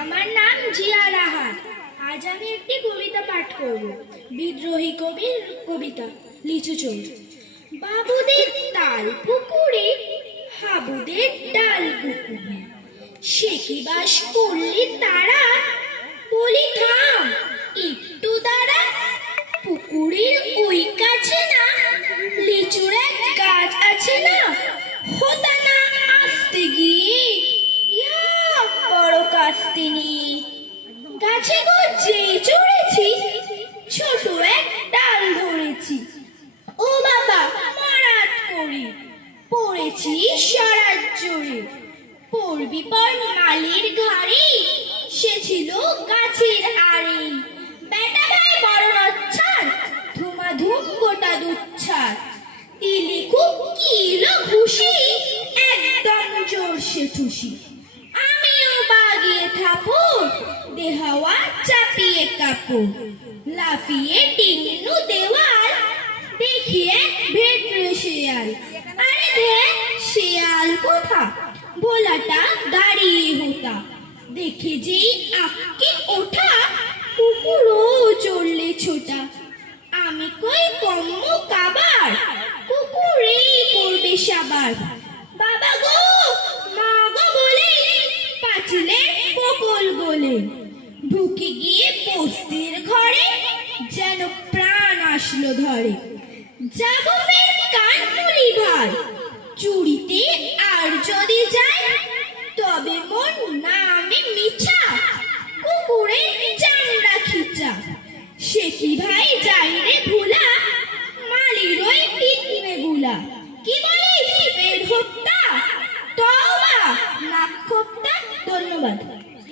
আমার নাম জিয়া রাহাত। আজ আমি একটি কবিতা পাঠ করব। বিদ্রোহী কবির কবিতা লিচু চোর। বাবুদের তাল পুকুরে, হাবুদের ডাল পুকুরে, সে কি বাস করলে তারা? বলি থাম একটু দাঁড়া। পুকুরের ওই কাছে না লিচুর এক গাছ আছে না? হতা না আসতে গিয়ে ইয়া বড় কাস্তে নিয়ে গাছে গো যেই চড়েছি, ছোট এক ডাল ধরেছি। ও বাবা মারাত করি, পড়েছি সারাত জোরে। পড়বি পর মালির ঘাড়ি, সে ছিল গাছের আড়ে। বেটা ভাই বড় নচ্ছার, ধুমাধুম গোটা দুচ্ছার। দিলে খুব কিলো ঘুষি, একদম জোরসে ঠুসি। আমিও বাগিয়ে থাপুর, দেহাওয়া চাপিয়ে কাপড়। লাফিয়ে টিঙ্গু দেওয়াল, দেখিয়ে ভেটরে শেয়াল। আরে দেখ শেয়াল কোথা, ভোলাটা দাঁড়িয়ে হোতা। দেখে যেই আঁকে ওঠা, কুকুরও চললে ছোটা। আমি কই কম্ম কাবার, কুকুরেই করবে সাবার। বাবা গো মা গো বলে পাঁচিলে ফকল বলে ঢুকে গিয়ে বস্তির ঘরে, যেন প্রাণ আসলো ধরে। যাবো ফের কানমুলি ভাই, চুরিতে আর যদি যাই, তবে মন নামে মিছা, কুকুরের চামড়া খিচা। সে কি ভাই যাই রে ভুলা, মালির ওই টিকনে গুলা। কি বলিস ফের হত্যা, তওবা নাক খোপ্তা। ধন্যবাদ।